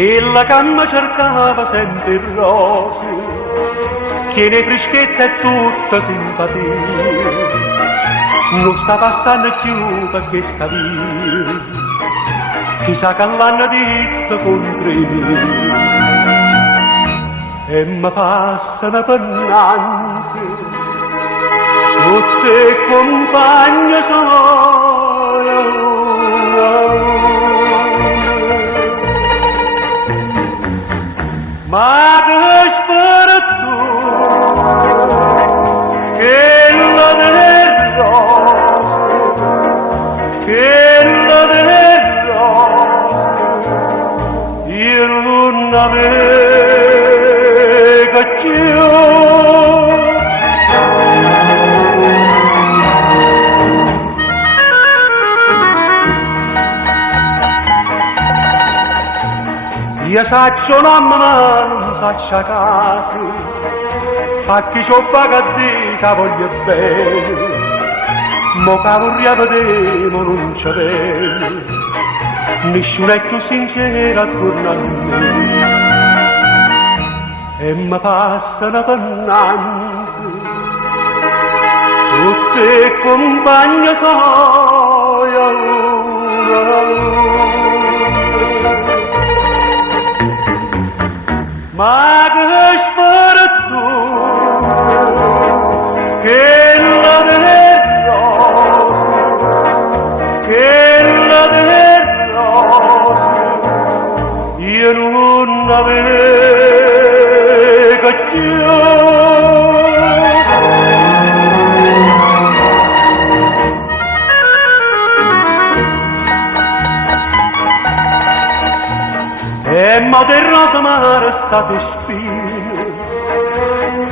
E la gamma cercava sempre il rose, che ne freschezza e tutta simpatia. Non sta passando più perché sta via, chissà che l'hanno detto contro me. E mi passano pennante, tutte compagne sono. Ma che spero tu, che la verrò, che la verrò, io non avevo più. Io saccio mamma ma non saccio casa, fa chi c'ho paga a te che voglio bene, mo che vorrei vedere ma non c'è bene, nessuno è più sincero attorno a me. E mi passano pennante, tutte compagne sono. Ma che spero tu, che la verrò, che la verrò, io non avevo più. E mo del rosa mare state spine,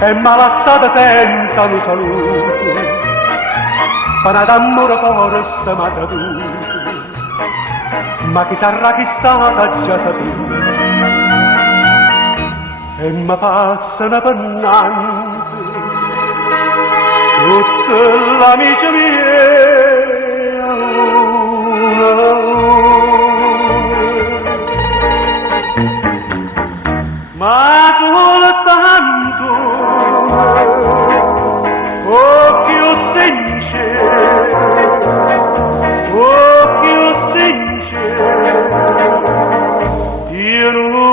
e m'ha lasciata senza un saluto, pana d'amore forse m'ha traduto, ma chi sarà chi stata già saputo. E mi passano pennante tutte l'amici miei. Ma soltanto occhio sincero, occhio sincero, io non